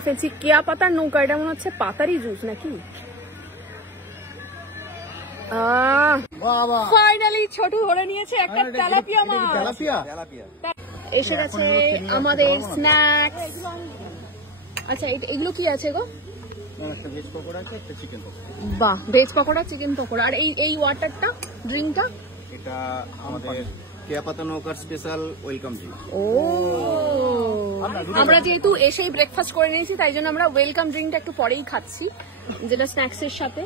খেয়ে ফেলছি কেয়া পাতার নৌকা। এটা মনে হচ্ছে পাতারই জুস নাকি। ফাইনালি ছোট ধরে নিয়েছে একটা তেলাপিয়া মাছ। এসে গেছে আমাদের স্ন্যাক্স। আচ্ছা এগুলো কি আছে গো? ভেজ পকোড়া আছে, একটা চিকেন পকোড়া। বাহ, ভেজ পকোড়া, চিকেন পকোড়া। আর এই ওয়াটারটা, ড্রিঙ্কটা? এটা আমাদের কেয়া পাতা নৌকার স্পেশাল ওয়েলকাম ড্রিঙ্ক। ও, আমরা যেহেতু এসেই ব্রেকফাস্ট করে নিয়েছি তাই জন্য আমরা ওয়েলকাম ড্রিঙ্কটা একটু পরেই খাচ্ছি, যেটা স্ন্যাক্স এর সাথে।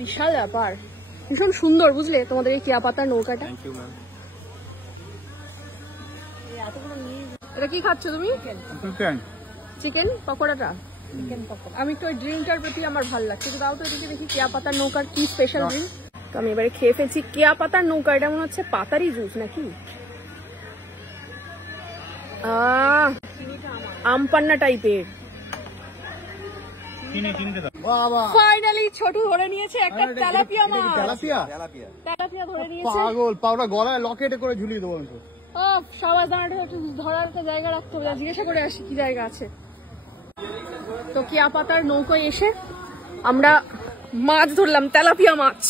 বিশাল ব্যাপার, ভীষণ সুন্দর বুঝলে তোমাদের এই কেয়া পাতার নৌকাটা। Thank you ma'am. এটা কি খাচ্ছ তুমি? চিকেন পকোড়াটা। আমি তো ওই ড্রিঙ্কটার প্রতি আমার ভালো লাগছে। তো তাও তো এদিকে দেখি কেয়া পাতার নৌকার কি স্পেশাল ড্রিঙ্ক। তো আমি এবারে খেয়ে ফেলছি কেয়া পাতার নৌকা। এটা মনে হচ্ছে পাতারই জুস নাকি। আমপান্না টাইপের। ফাইনালি ছোট ধরে নিয়েছে একটা তেলাপিয়া মাছ। তেলাপিয়া ধরে নিয়েছে। পাগল, পাউডার গলায় লকেটে করে ঝুলিয়ে দেবো। সবাই দাঁড়াতে একটু ধরার একটা জায়গা রাখতে হবে, জিজ্ঞাসা করে আসি কি জায়গা আছে। তো কেয়া পাতার নৌকোয় এসে আমরা মাছ ধরলাম, তেলাপিয়া মাছ।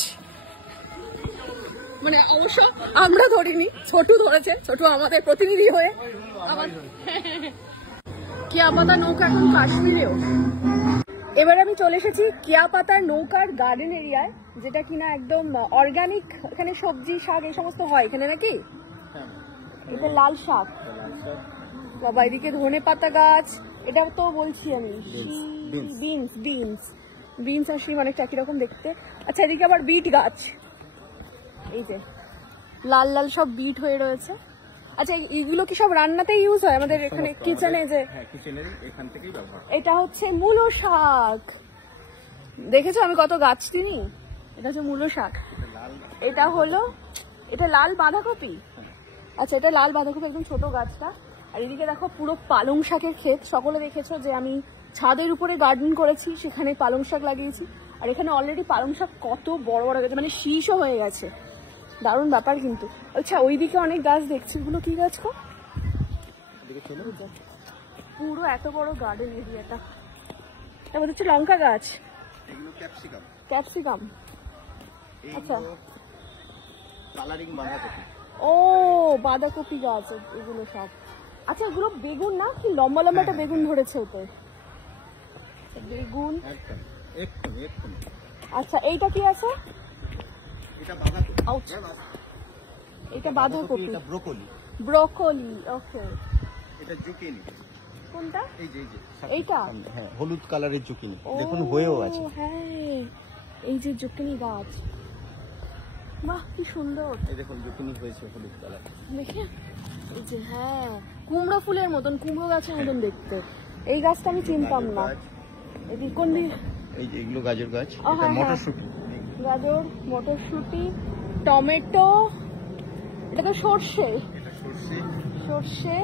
মানে অবশ্য আমরা ধরিনি, ছোটু ধরেছে। ছোটু আমাদের প্রতিনিধি হয়ে। কেয়া পাতার নৌকা এখন কাশ্মীরেও। এবার আমি চলে এসেছি কেয়া পাতার নৌকার গার্ডেন এরিয়ায়, যেটা কিনা একদম অর্গানিক। এখানে সবজি শাক এই সমস্ত হয় এখানে নাকি। এটা লাল শাক, বাবা এদিকে ধনে পাতা গাছ। এটা তো বলছি আমি বিনস আর শিম, অনেকটা একই রকম দেখতে। আচ্ছা এদিকে আবার বিট গাছ, এই যে লাল লাল সব বিট হয়ে রয়েছে। আচ্ছা এগুলো কি সব রান্নাতে ইউজ হয় আমাদের এখানে কিচেনে? যে এটা হচ্ছে মূলো শাক, দেখেছো আমি কত গাছ চিনি। এটা হচ্ছে মূলো শাক। এটা হলো, এটা লাল বাঁধাকপি। আচ্ছা এটা লাল বাঁধাকপি, একদম ছোট গাছটা। আর এদিকে দেখো পুরো পালং শাকের ক্ষেত। সকলে দেখেছো যে আমি ছাদের উপরে গার্ডেন করেছি, সেখানে পালং শাক লাগিয়েছি। আর এখানে অলরেডি পালং শাক কত বড় বড় গেছে, মানে শীষও হয়ে গেছে। দারুণ ব্যাপার কিন্তু। আচ্ছা ওইদিকে অনেক গাছ দেখছি, এগুলো কি গাছ গো? পুরো এত বড় গার্ডেন এরিয়াটা। এটা হচ্ছে লঙ্কা গাছ, ক্যাপসিকাম। আচ্ছা ও বাঁধাকপি গাছ এগুলো সব। আচ্ছা এগুলো বেগুন না কি? লম্বা লম্বা একটা বেগুন ধরেছে ওতে, বেগুন। আচ্ছা এইটা কি আছে? এটা বাঁধাকপি, ব্রোকলি। ওকে, এটা জুকিনি। কোনটা? এই যে এইটা, হ্যাঁ হলুদ কালারের জুকিনি। দেখুন হয়েও আছে। হ্যাঁ এই যে জুকিনি গাছ, বাহ কি সুন্দর। এই দেখুন জুকিনি হয়েছে হলুদ কালার দেখে। এই যে হ্যাঁ কুমড়ো ফুলের মতন, কুমড়ো গাছের মতন দেখতে। এই গাছটা আমি চিনতাম না। এদিকে কোন দিকে? এই যে এগুলো গাজর গাছ, এটা মটরশুঁটি। গাজর, মটরশুঁটি, টমেটো। এটা তো সর্ষে। এটা সর্ষে, সর্ষে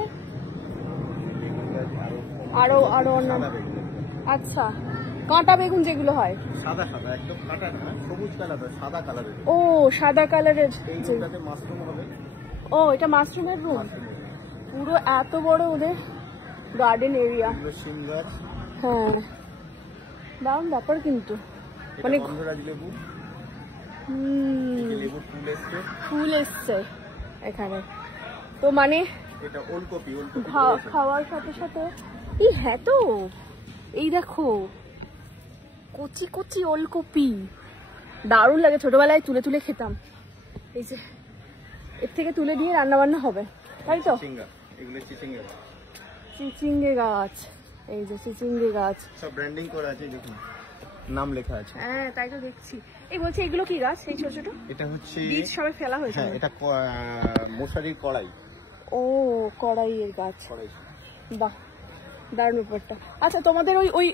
আরো অন্যান্য। আচ্ছা কাঁটা বেগুন যেগুলো হয়, সাদা সাদা একদম কাঁটা না, সবুজ কালার, সাদা কালারের। ও সাদা কালারের। এইটাতে মাশরুম হবে। ও এটা মাশরুমের রুম। পুরো এত বড় ওদের গার্ডেন এরিয়া। শিম গাছ। হ্যাঁ দারুণ ব্যাপার কিন্তু। মানে গন্ধরাজ লেবু। লেবুর ফুল এসছে এখানে। তো মানে এটা ওলকপি। খাওয়ার সাথে সাথে এই হ্যাঁ তো এই দেখো কচি কচি ওলকপি, দারুণ লাগে। ছোটবেলায় তুলে তুলে খেতাম। এই যে এর থেকে তুলে দিয়ে রান্না বান্না হবে, তাই তো? চিচিঙ্গে গাছ, এই যে চিচিঙ্গে গাছ সব ব্র্যান্ডিং করা আছে, দেখুন নাম লেখা আছে। হ্যাঁ তাই তো দেখছি। এই বলছে এগুলো কি গাছ? এই ছোট ছোট এটা হচ্ছে বীজ সবাই ফেলা হয়েছে। হ্যাঁ এটা মশারির কড়াই। ও কড়াইয়ের গাছ, বাহ দারুণ ব্যাপারটা। আচ্ছা তোমাদের ওই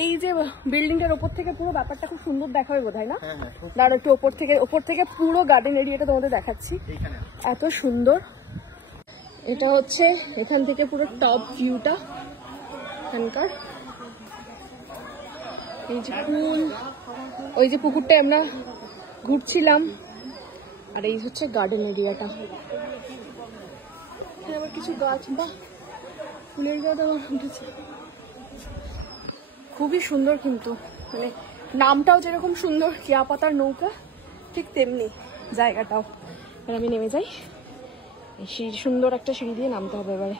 এই যে বিল্ডিংটার ওপর থেকে পুরো ব্যাপারটা খুব সুন্দর দেখা হয় বোধহয় না? দাঁড়াও একটু ওপর থেকে পুরো গার্ডেন এরিয়াটা তোমাদের দেখাচ্ছি, এত সুন্দর। এটা হচ্ছে এখান থেকে পুরো টপ ভিউটা এখানকার। এই যে পুল, ওই যে পুকুরটায় আমরা ঘুরছিলাম। আর এই হচ্ছে গার্ডেন এরিয়াটা। আবার কিছু গাছ, বাহ ফুলের গাছ আবার উঠেছে। খুবই সুন্দর কিন্তু, মানে নামটাও যেরকম সুন্দর কেয়া পাতার নৌকা, ঠিক তেমনি জায়গাটাও। এবার আমি নেমে যাই, এই সিঁড়ি, সুন্দর একটা সিঁড়ি দিয়ে নামতে হবে এবারে।